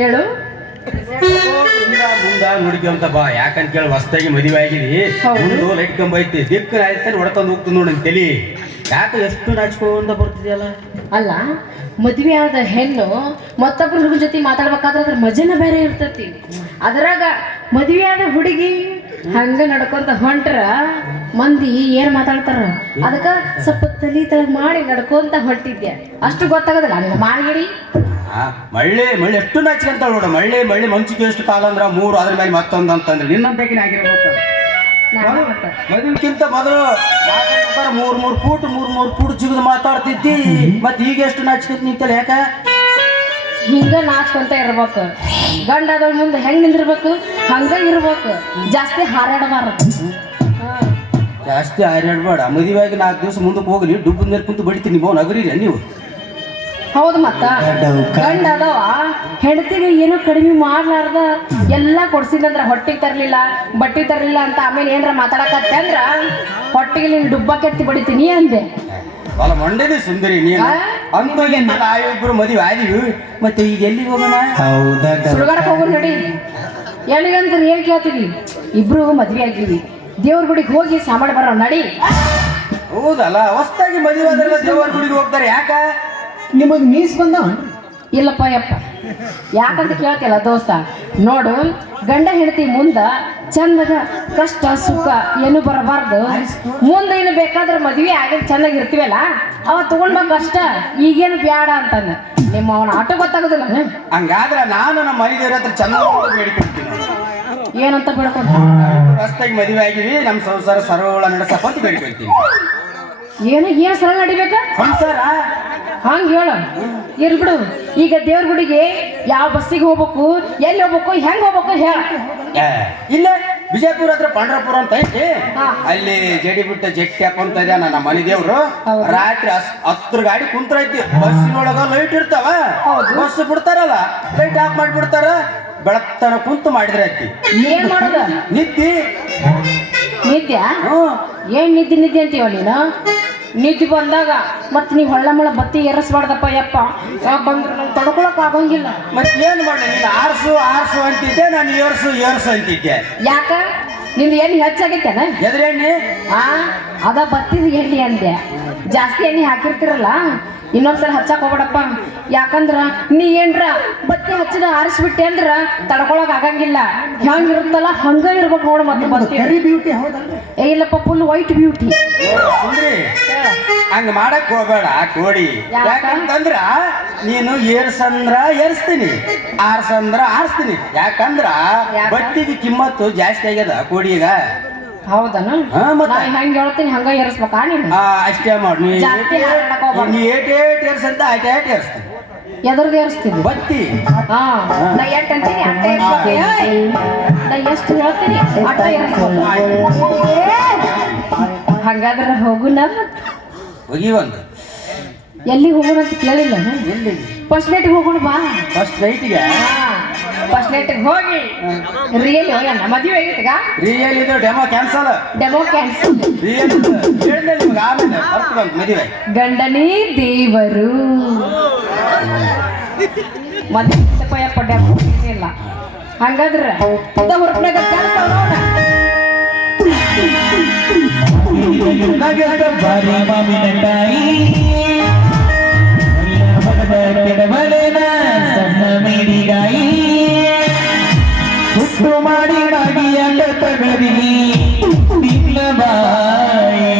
ಹೇಳು. ಮುಂದ ನೋಡ್ಕೊಂತ ಬಾ, ಯಾಕಂತ ಕೇಳಿ ಹೊಸ್ತಾಗಿ ಮದುವೆ ಆಗಿದಿ. ಮುಂದು ಲೈಟ್ ಕಂಬ ಐತಿ, ದಿಕ್ಕ ಆಯ್ತಾನೆ ಹೊಡ್ಕೊಂಡು ಹೋಗ್ತದ ನೋಡಿ ತಲಿ. ಯಾಕೆ ಎಷ್ಟು ನಾಚ್ಕೊಂತ ಬರ್ತಿದ್ಯಲ್ಲ? ಅಲ್ಲ, ಮದುವೆ ಆದ ಹೆಣ್ಣು ಮತ್ತೊಬ್ಬರ ಹುಡುಗ ಜೊತೆ ಮಾತಾಡ್ಬೇಕಾದ್ರೆ ಅದ್ರ ಮಜನ ಬೇರೆ ಇರ್ತತಿ. ಅದ್ರಾಗ ಮದುವೆ ಆದ ಹುಡುಗಿ ಹಂಗ ನಡ್ಕೊಂತ ಹೊಂಟ್ರ ಮಂದಿ ಏನ್ ಮಾತಾಡ್ತಾರ. ಅದಕ್ಕ ಸ್ವಲ್ಪ ತಲಿ ತಳಗ್ ಮಾಡಿ ನಡ್ಕೊಂತ ಹೊಂಟಿದ್ದೆ. ಅಷ್ಟು ಗೊತ್ತಾಗದಲ್ಲ ನಿನ್ನ ಮಾರ್ಗಿಡಿ. ಮಳ್ಳಿ ಮಳ್ಳಿ ಎಷ್ಟು ನಾಚ್ಕೊಂತ ನೋಡ. ಮಳ್ಳಿ ಮಳ್ಳಿ ಮಂಚಿಗೆ ಎಷ್ಟು ಕಾಲ ಅಂದ್ರ 3, ಅದ್ರ ಮೇಲೆ ಮತ್ತೊಂದು ಅಂತಂದ್ರೆ ನಿನ್ನಂತಕಿನ ಆಗಿರ್ಬೇಕು. ಮದುವೆಕ್ಕಿಂತ ಮೊದಲು 3 ಫೂಟ್ ಜಿಗಿದು ಮಾತಾಡ್ತಿದ್ದಿ. ಮತ್ತೆ ಈಗ ಎಷ್ಟು ನಾಚ್ಕೊಂತ ನಿಂತಲ್ಲ ಯಾಕ? ಹಿಂಗ ನಾಚ್ಕೊಂತ ಇರ್ಬೇಕು. ಗಂಡಾದ ಮುಂದೆ ಹೆಂಗ್ ನಿಂದಿರ್ಬೇಕು ಹಂಗ ಇರ್ಬೇಕು. ಜಾಸ್ತಿ ಹಾರಾಡಬಾರದು. ಜಾಸ್ತಿ ಹಾರಾಡ್ಬೇಡ. ಮದುವೆಯಾಗಿ 4 ದಿವಸ ಮುಂದಕ್ಕೆ ಹೋಗ್ಲಿ, ಡುಬ್ಬದ ಮೇಲೆ ಕುಂತು ಬಡಿತೀನಿ. ನೀವು ನಗರಿ ನೀವು. ಹೌದು, ಮತ್ತ ಗಂಡ ಅದವ ಹೆಂಡತಿಗೆ ಏನೋ ಕಡಿಮೆ ಮಾಡ್ಲಾರ್ದ ಎಲ್ಲ ಕೊಡ್ಸಿದಂದ್ರ ಹೊಟ್ಟಿಗೆ ತರ್ಲಿಲ್ಲ, ಬಟ್ಟೆ ತರ್ಲಿಲ್ಲ ಅಂತ ಆಮೇಲೆ ಏನ್ರ ಮಾತಾಡಕತ್ತೆ ಅಂದ್ರ ಹೊಟ್ಟಿಗೆ ನೀನು ಡುಬ್ಬ ಕೆತ್ತಿ ಬಡಿತೀನಿ ಅಂದೆ. ಅಲ್ಲ ಮಂಡೇದಿ ಸುಂದರಿ ನೀನು. ಅಂದಾಗೆ ನಾವಿಬ್ರು ಮದುವೆ ಆದಿವಿ. ಮತ್ತೆ ಈಗ ಎಲ್ಲಿಗೆ ಹೋಗೋಣ? ಸುಡುಗಾಡಕ್ಕೆ ಹೋಗೋಣ ನಡಿ. ಎಲ್ಲಿಗಂತ ಏನ್ ಕೇಳ್ತೀವಿ? ಇಬ್ರು ಮದ್ವೆ ಆಗಿವಿ, ದೇವ್ರ ಗುಡಿಗೆ ಹೋಗಿ ಸಾಮಾನು ಬರೋ ನಡಿ. ಹೌದಲ್ಲ, ಹೊಸ್ತಾಗಿ ಮದುವೆ ಆದ್ರಲ್ಲ ದೇವರ ಗುಡಿಗೆ ಹೋಗ್ತಾರೆ. ಯಾಕ? ನಿಮಗೆ ಮೀಸ್ ಬಂದವ? ಇಲ್ಲಪ್ಪ ಯಪ್ಪ, ಯಾಕಂತ ಕೇಳ್ತಿಲ್ಲ ದೋಸ್ತ. ನೋಡು, ಗಂಡ ಹೆಂಡತಿ ಮುಂದ ಚಂದಾಗ ಕಷ್ಟ ಸುಖ ಏನು ಬರಬಾರ್ದು. ಮುಂದೆ ಏನು ಬೇಕಾದ್ರೆ ಮದ್ವೆ ಆಗಿ ಚೆನ್ನಾಗಿ ಇರ್ತೀವಲ್ಲ ಅವ ತಗೊಂಡ ಕಷ್ಟ ಈಗೇನು ಬ್ಯಾಡ ಅಂತಂದ. ನಿಮ್ಮ ಅವನ ಆಟ ಗೊತ್ತಾಗೋದಿಲ್ಲ. ಹಂಗಾದ್ರೆ ನಾನು ನಮ್ಮ ಮನೆ ದೇವ್ರ ಹತ್ರ ಚಂದ ಬೇಡಿಕೊಡ್ತೀನಿ. ಏನಂತ ಬೇಡ್ಕೊಂಡ? ಹೊಸ್ತಾಗಿ ಮದುವೆ ಆಗಿವಿ, ನಮ್ಮ ಸಂಸಾರ ಸರ್ವಗಳ ನಡೆಸಪ್ಪ ಅಂತ ಬೇಡಿಕೊಳ್ತೀನಿ. ಏನು ಸರಳ ನಡಿಬೇಕ ಸಂಸಾರ? ಹಂಗ ಹೇಳು. ಇರ್ಬಿಡು. ಈಗ ದೇವ್ರ ಗುಡಿಗೆ ಯಾವ ಬಸ್ಸಿಗೆ ಹೋಗ್ಬೇಕು, ಎಲ್ಲಿ ಹೋಗ್ಬೇಕು, ಹೆಂಗ್ ಹೋಗ್ಬೇಕು ಹೇಳ. ಇಲ್ಲ, ವಿಜಯಪುರ ಹತ್ರ ಪಂಡ್ರಪುರ ಅಂತ ಐತಿ. ಅಲ್ಲಿ ಜಡಿ ಬಿಟ್ಟ ಜಟ್ಟಿ ಹಾಕೊಂತ ಇದ್ದ ನನ್ನ ಮನೆ ದೇವ್ರು. ರಾತ್ರಿ 10 ಗಾಡಿ ಕುಂತ್ರೈತಿ. ಬಸ್ಸಿನೊಳಗ ಲೈಟ್ ಇರ್ತಾವ, ಬಸ್ ಬಿಡ್ತಾರಲ್ಲ ಲೈಟ್ ಆಫ್ ಮಾಡಿಬಿಡ್ತಾರ. ಬೆಳತ್ತನ ಕುಂತು ಮಾಡಿದ್ರೆ ಐತಿ. ಏನ್ ಮಾಡೋದ? ನಿದ್ದಿ. ನಿದ್ಯಾ? ಏನ್ ನಿದ್ದೆ ಅಂತೀವ ನೀನು? ನಿದ್ದೆ ಬಂದಾಗ ಮತ್ ನೀವ್ ಹೊಳ್ಳ ಮಳ ಬತ್ತಿ ಏರಿಸ್ಬಾರ್ದಪ್ಪ ಯಪ್ಪ. ಯಾಕಂದ್ರೆ ನಂಗೆ ತಡ್ಕೊಳಕ್ ಆಗಂಗಿಲ್ಲ. ಮತ್ತೆ ಏನ್ ಮಾಡಿ? ನೀನು ಆರ್ಸು ಅಂತಿದ್ದೆ, ನಾನು ಏರ್ಸು ಅಂತಿದ್ದೆ. ಯಾಕ? ನಿಂದು ಎಣ್ಣೆ ಹೆಚ್ಚಾಗೈತೇನ? ಎದ್ರ ಎಣ್ಣೆ? ಅದ ಬತ್ತಿದ ಎಣ್ಣೆ ಅಂದೆ. ಜಾಸ್ತಿ ಎಣ್ಣೆ ಹಾಕಿರ್ತಿರಲ್ಲ, ಇನ್ನೊಂದ್ಸಲ ಹಚ್ಚಕ್ ಹೋಗ್ಬೇಡಪ್ಪ. ಯಾಕಂದ್ರ ನೀ ಏನ್ರ ಬತ್ತಿ ಹಚ್ಚಿದ ಆರಿಸ್ಬಿಟ್ಟೆ ಅಂದ್ರ ತಡ್ಕೊಳಕ್ ಆಗಂಗಿಲ್ಲ. ಹೆಂಗಿರುತ್ತಲ್ಲ ಹಂಗ ಇರ್ಬೇಕು ನೋಡು. ಮತ್ತೆ ಬತ್ತಿ ಬ್ಯೂಟಿ ಹೌದಲ್ಲ? ಇಲ್ಲಪ್ಪ, ಫುಲ್ ವೈಟ್ ಬ್ಯೂಟಿ. ಹಂಗ ಮಾಡಕ್ ಹೋಗ್ಬೇಡ ಕೋಡಿ. ಯಾಕಂತಂದ್ರ ನೀನು ಏರ್ಸಂದ್ರ ಏರ್ಸ್ತೀನಿ, ಆರ್ಸಂದ್ರ ಆರಿಸ್ತೀನಿ. ಯಾಕಂದ್ರ ಬತ್ತಿಗೆ ಕಿಮ್ಮತ್ತು ಜಾಸ್ತಿ ಆಗ್ಯದ ಕೋಡಿಗ. ಹೌದನ? ಹೆಂಗ ಹೇಳ್ತೀನಿ ಹಂಗ ಏರಿಸ್ಬೇಕಾ ನೀನು? ಅಷ್ಟೇ ಮಾಡಿ. ನೀ ಏಟ್ ಏರ್ಸಂತ ಆಯ್ತು ಏರ್ಸ್ತೀನಿ. ಎದ್ರದ್ದು ಏರಿಸ್ತೀನಿ? ಬತ್ತಿ. ನಾ ಎಟ್ ಅಂತೀನಿ ಅಟ್ಟ ನಾ ಎಷ್ಟು ಹೇಳ್ತೀನಿ ಅಟ್ಟ ಏರಿಸ್ಬೇಕು. ಹಂಗಾದ್ರೆ ಹೋಗುಣ. ಹೋಗಿ ಒಂದು ಎಲ್ಲಿ ಹೋಗೋಣ ಅಂತ ಕೇಳಿಲ್ಲ. ಎಲ್ಲಿ? ಫಸ್ಟ್ ನೈಟ್ಗೆ ಹೋಗೋಣ ಬಾ. ಫಸ್ಟ್ ನೈಟ್ಗೆ? ಫಸ್ಟ್ ನೈಟ್ಗೆ ಹೋಗಿ ರಿಯಲ್ ಹೋಗೋಣ. ಮದುವೆ ಆಗೈತಿಗ? ರಿಯಲ್ ಇದು ಡೆಮೋ ಕ್ಯಾನ್ಸಲ್. ರಿಯಲ್ ಹೇಳಿದೆ ನಿಮ್ಗೆ, ಆಮೇಲೆ ಬರ್ತದಂತ ಮದುವೆ. ಗಂಡನೇ ದೇವರು. ಮದುವೆ ಯಪ್ಪ ಡೆಮೋ ಇಲ್ಲ. ಹಂಗಾದ್ರೆ ಹೊರಟ್ನಾಗ ಹುಟ್ಟು ಮಾಡಿ ಅಡಿಯಟ ತಗರಿ ಬಾಯಿ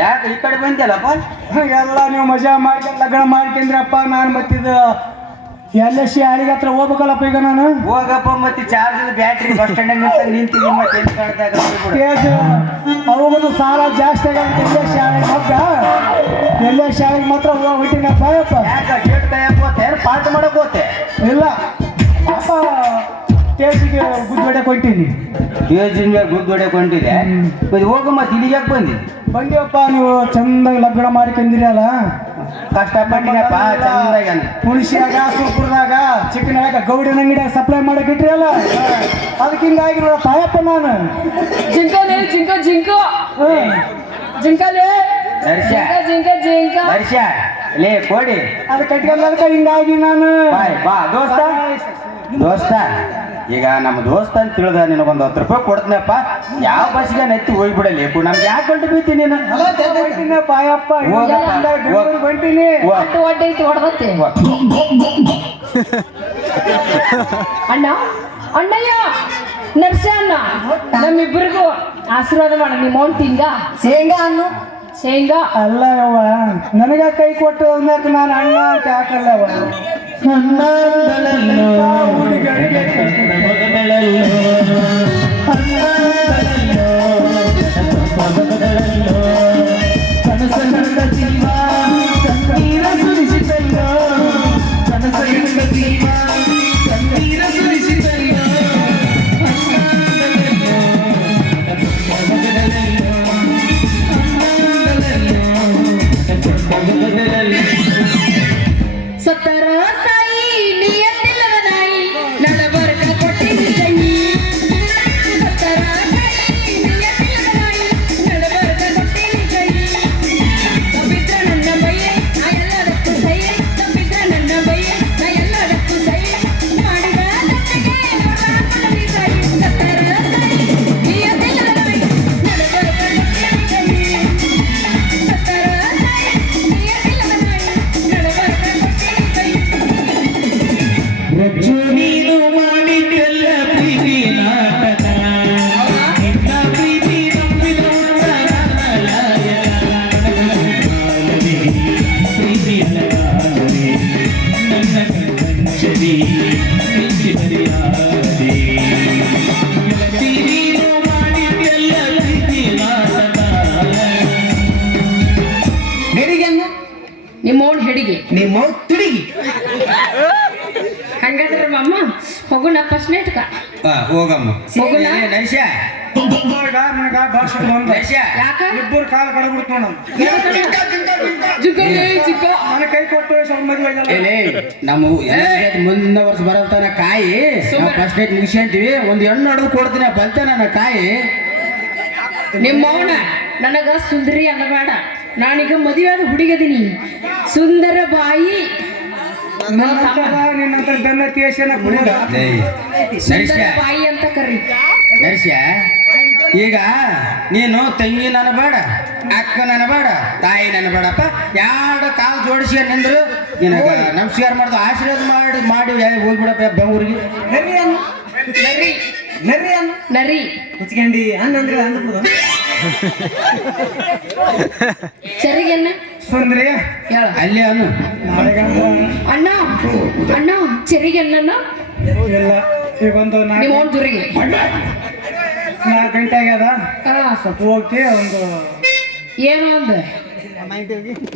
ಯಾಕೆ ಈ ಕಡೆ ಬಂದ್ಯಲ್ಲಪ್ಪ? ಎಲ್ಲ ನೀವು ಮಜಾ ಮಾಡ್ಕೊಂಡು ಲಗ್ನ ಮಾಡ್ಕೊಂಡ್ರಪ್ಪ. ನಾನು ಮತ್ತಿದ LSC ಹಳಿಗೆ ಹತ್ರ ಹೋಗ್ಬೇಕಲ್ಲಪ್ಪ ಈಗ ನಾನು. ಹೋಗಪ್ಪ, ಮತ್ತೆ ಚಾರ್ಜ್ ಬ್ಯಾಟ್ರಿ ಬಸ್ ಸ್ಟ್ಯಾಂಡ್ ನಿಂತಿದ್ದೆ, ಮತ್ತೆ ಎಲ್ಲಿ ಕಾಣ್ದಾಗ ಅವುಗಳು ಸಾಲ ಜಾಸ್ತಿ ಆಗುತ್ತೆ. LSC ಹಳಿಗೆ ಮಗ್ಗ LSC ಹಳಿಗೆ ಮಾತ್ರ ಹೋಗ್ಬಿಟ್ಟಿನಪ್ಪ ಯಪ್ಪ. ಯಾಕೆ ಗೇಟ್ ಕಾಯಕ್ ಹೋತೆ ಪಾಠ ಮಾಡಕ್ ಹೋತೆ? ಇಲ್ಲ ಪಾಪ ಸ್ಟೇಜಿಗೆ ಗುದ್ದು ಹೊಡ್ಯಕ್ಕೆ ಹೊಂಟೀನಿ. ಯೋಜನೆ ಗುದ್ದು ಹೊಡ್ಯಕ್ ಹೊಂಟಿದೆ. ಮತ್ತೆ ಹೋಗು, ಮತ್ತೆ ಇಲ್ಲಿಗೆ ಯಾಕೆ ಬಂದಿದ್ದೆ? ಬಂದಿವಪ್ಪ, ನೀವು ಚಂದಾಗಿ ಲಗ್ನ ಮಾಡ್ಕೊಂಡಿರಲ್ಲ. ಕಷ್ಟಪಟ್ಟಿನಪ್ಪ ಚಂದಾಗಿ ಅಂತ. ಹುಣಸಿಯಾಗ ಸುರ್ಪುರದಾಗ ಚಿಕ್ಕನಾಗ ಗೌಡಿನ ಅಂಗಡಿಯಾಗ ಸಪ್ಲೈ ಮಾಡಕ್ ಇಟ್ರಿಯಲ್ಲ, ಅದಕ್ಕೆ ಹಿಂಗಾಗಿ ತಾಯಪ್ಪ ನಾನು. ಜಿಂಕಲೇ ಜಿಂಕ ಜಿಂಕ ಜಿಂಕಲೇ ದರ್ಶ ಜಿಂಕ ಜಿಂಕ ದರ್ಶ ಲೇ ಕೊಡಿ ಅದು ಕಟ್ಕೊಂಡದಕ್ಕೆ ಹಿಂಗಾಗಿ ನಾನು. ಬಾಯ್ ಬಾ ದೋಸ್ತ. ದೋಸ್ತ, ಈಗ ನಮ್ಮ ದೋಸ್ತ ಅಂತ ತಿಳಿದ ನಿನಗೊಂದು 10 ರೂಪಾಯಿ ಕೊಡ್ತೀನಪ್ಪ. ಯಾವ ಬಸ್ಗೆ ನೆತ್ತಿ ಹೋಗ್ಬಿಡಲಿ, ನಮ್ಗೆ ಯಾಕೆ ಹೊಂಟು ಬೀತೀನಿ ನೀನು? ಪಾಯಪ್ಪ ಬಂಟೀನಿ. ಒಟ್ಟು ಒಡ್ಡೆ ಐತಿ ಹೊಡ್ದತ್ತೆ. ಅಣ್ಣ ಅಣ್ಣಯ್ಯ ನರ್ಸ ಅಣ್ಣ, ನಮ್ಮಿಬ್ಬರಿಗೂ ಆಶೀರ್ವಾದ ಮಾಡ. ನಿಮ್ಮ ಮೌಂಟಿಂಗ ಶೇಂಗಾ ಅನ್ನು ಶೇಂಗಾ ಅಲ್ಲ ಯವ್ವ, ನನಗ ಕೈ ಕೊಟ್ಟು ಅಂದಾಕ ನಾನು ಅಣ್ಣ ಅಂತ ಹಾಕಲ್ಲವ. ಹುಡುಗರಿಗೆ ಕನಸಗಂಡ ಜೀವ ಕಣ್ಣೀರ ಸುರಿಸಿತಲ್ಲೋ, ಕನಸಗಂಡ ಜೀವ ಕಣ್ಣೀರ ಸುರಿಸಿತಲ್ಲೋ. ಸತ್ತರ ಸಾಯಿ ನಿಯತ್ತಿಲ್ಲದ ನಾಯಿ ನಡಬರ್ಕ ಕೊಟ್ಟಿನಿ ಕೈ. ಸತ್ತರ ಸಾಯಿ ನಿಯತ್ತಿಲ್ಲದ ನಾಯಿ ನಡಬರ್ಕ ಕೊಟ್ಟಿನಿ ಕೈ. ತಪ್ಪಿದ್ರ ನನ್ನ ಬಯ್ಯೆ ನಾ ಎಲ್ಲದಕ್ಕೂ ಸೈ, ತಪ್ಪಿದ್ರ ನನ್ನ ಬಯ್ಯೆ ನಾ ಎಲ್ಲದಕ್ಕೂ ಸೈ. ಮಾಡಿದ ತಪ್ಪಿಗೆ ಮನವಿ ಸಾಯಿ. ಸತ್ತರ ಸಾಯಿ ನಿಯತ್ತಿಲ್ಲದ ನಾಯಿ ನಡಬರ್ಕ ಕೊಟ್ಟಿನಿ ಕೈ. ಸತ್ತರ ಸಾಯಿ ನಿಯತ್ತಿಲ್ಲದ ನಾಯಿ ನಡಬರ್ಕ ಕೊಟ್ಟಿನಿ ಕೈ. ರಜ್ಜು ನೀನು ಮಾಡಿದ್ದೆಲ್ಲ ಪ್ರೀತಿ ನಾಟಕ, ನಿನ್ನ ಪ್ರೀತಿ ನಂಬಿದವನ ಪ್ರೀತಿಯ ನನ್ನ ಕಣ್ಣಂಚಲಿ ಮಿಂಚಿ ಬರೆಯಾದೆ. ನೀನು ಮಾಡಿದ್ದೆಲ್ಲ ಪ್ರೀತಿ ನಾಟಕ. ನೆರಿಗೆನ್ನು ನಿಮ್ಮೋನ್ ಹೆಡಿಗೆ ನಿಮ್ಮ ತುಡಿಗಿ. ಹಂಗಾದ್ರೆ ಮಮ್ಮ ಹೋಗೋಣ ಫಸ್ಟ್ ನೈಟ್ಕ. ಹೋಗಮ್ಮ. ಹೋಗೋಣ? ನರ್ಶ ನನಗ ಭಾಷೆ ಬಂದ ನರ್ಶ ಯಾಕ ಇಬ್ಬರು ಕಾಲು ಕಡಬಿಡ್ತು ನೋಡ. ಜುಗ್ಗಲೇ ಜುಗ್ಗ ನನ್ನ ಕೈ ಕೊಟ್ಟು ಸ್ವಲ್ಪ ಮದುವೆ ಆಗಲ್ಲ. ಏಲೇ, ನಮ್ಮ ಮುಂದಿನ ವರ್ಷ ಬರಲ್ತಾನ ಕಾಯಿ ಫಸ್ಟ್ ಡೇಟ್ ಮುಗಿಸ್ಕೊಂತೀವಿ. ಒಂದು ಹೆಣ್ಣು ಹೊಡೆದು ಕೊಡ್ತೀನಿ, ಬಲ್ತ ನನ್ನ ಕಾಯಿ. ನಿಮ್ಮ ಅವನ ನನಗ ಸುಂದರಿ ಅನ್ನಬೇಡ. ನಾನೀಗ ಮದುವೆಯಾದ ಹುಡುಗದೀನಿ. ಸುಂದರ ಬಾಯಿ ನಿನ್ನಂತರ ಬೆನ್ನ ತೀರ್ಸನ ಕುಡಿದ. ಸುಂದರ ಬಾಯಿ ಅಂತ ಕರಿ. ನರ್ಶ, ಈಗ ನೀನು ತಂಗಿ ನನ್ನ ಬೇಡ, ಅಕ್ಕ ನನ್ನ ಬೇಡ, ತಾಯಿ ನನ್ನ ಬೇಡಪ್ಪ. ಎರಡು ಕಾಲು ಜೋಡಿಸಿ ನಿಂದ್ರು ನಿನಗ ನಮಸ್ಕಾರ ಮಾಡ್ದು ಆಶೀರ್ವಾದ ಮಾಡಿ ಹೋಗ್ಬಿಡಪ್ಪ ಬೆಂಗಳೂರಿಗೆ. ನರಿ ಅನ್ನು ನರಿ ನರಿ ಅನ್ನು ನರಿ ಮುಚ್ಕೊಂಡಿ ಅನ್ನಂದ್ರೆ ಅಂದ್ಬಿಡು. ಸರಿಗೆನ್ನ ಸುಂದ್ರಿ ಹೇಳ ಅಲ್ಲೇ ಅನ್ನು ನಾಳೆಗಂದ್ರ ಅಣ್ಣ ಅಣ್ಣ ಚೆರಿಗೆ ಅಣ್ಣ ಇಲ್ಲ ಈಗೊಂದು ನಿಮ್ಮ ಓನ್ ದುರಿಗೆ 4 ಗಂಟೆ ಆಗ್ಯದ ಹಾ ಸ್ವಲ್ಪ ಹೋಗ್ತಿ ಒಂದು ಏನು ಅಂದ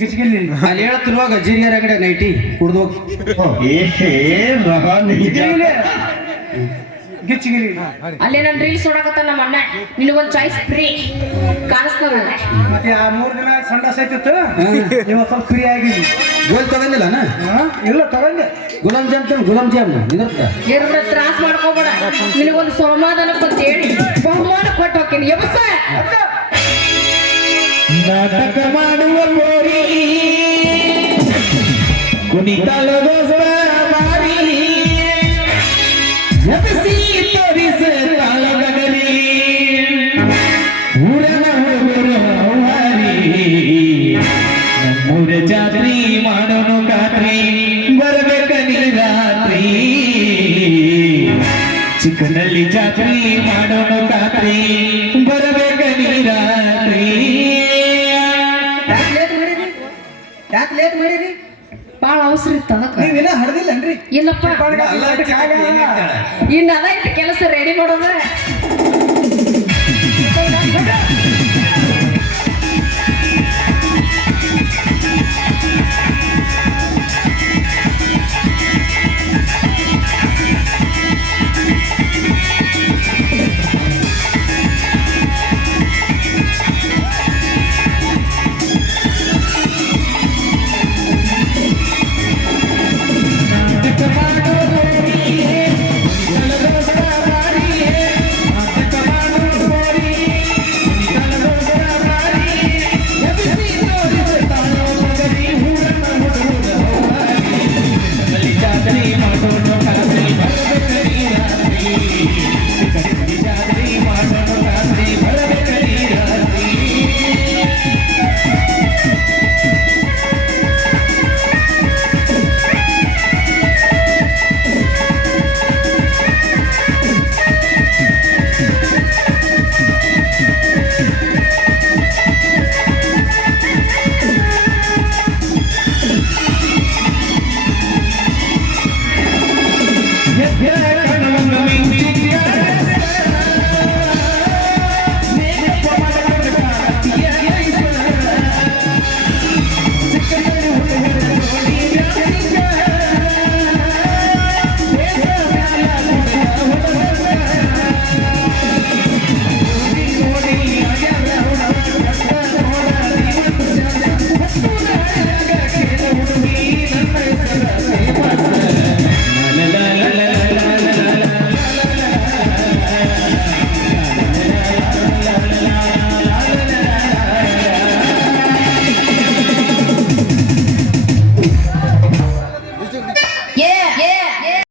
ಗಿಚ್ಗಿಲ್ಲಿ ಅಲ್ಲಿ ಹೇಳ್ತಿರುವಾಗ ಜೀರಿಯರ್ ಅಂಗಡಿ ನೈಟಿ ಕುಡ್ದು ಹೋಗಿ ಗಿಚ್ಗಿಲಿ ಅಲ್ಲೇ ನಾನು ರೀಲ್ಸ್ ನೋಡಕತ್ತ ನಮ್ಮ ಅಣ್ಣ ನಿನಗೊಂದು ಚಾಯ್ಸ್ ಫ್ರೀ ಕಾಣಿಸ್ತದ ಮತ್ತೆ ಆ 3 ದಿನ ಸಂಡ ಸೈತಿತ್ತು ಇವತ್ತು ಸ್ವಲ್ಪ ಫ್ರೀ ಆಗಿದ್ವಿ ಗೋಲ್ ತಗೊಂಡಿಲ್ಲ ಇಲ್ಲ ತಗೊಂಡೆ ಗುಲಾಬ್ ಜಾಮ್ ನಿಂದಿರ್ತ ಏನಾರ ತ್ರಾಸ ಮಾಡ್ಕೋಬೇಡ ನಿನಗೊಂದು ಸಮಾಧಾನಕ್ಕೆ ಅಂತ ಹೇಳಿ ಬಹುಮಾನ ಕೊಟ್ಟು ಹೋಗ್ತೀನಿ ಎಬಸ ನಾಟಕ ಮಾಡುವ ಕೋರಿ ಕುಣಿತಲಗೋಸ್ಕರ ಮಾರಿ ಎಬ್ಬಿಸಿ ತೋರಿಸ ತಾಳಗಗರಿ ಊರನ ಹುಡುಗರು ಹವಾರಿ ನಮ್ಮೂರ ಜಾತ್ರಿ ಮಾಡೋನು ಖಾತ್ರಿ ಬರಬೇಕ ನೀ ರಾತ್ರಿ ಚಿಕ್ಕನಲ್ಲಿ ಜಾತ್ರಿ ಮಾಡೋನು ಖಾತ್ರಿ ಬರಬೇಕ ನೀ ರಾತ್ರಿ ಯಾಕೆ ಲೇಟ್ ಮಾಡಿರಿ ಭಾಳ ಅವಸರ ಇತ್ತು ಅದಕ್ಕೆ ನೀವಿನ್ನ ಹಡ್ದಿಲ್ಲನ್ರಿ ಇಲ್ಲಪ್ಪ ಇನ್ನು ಅದ ಇಟ್ಟು ಕೆಲಸ ರೆಡಿ ಮಾಡೋದ Yeah.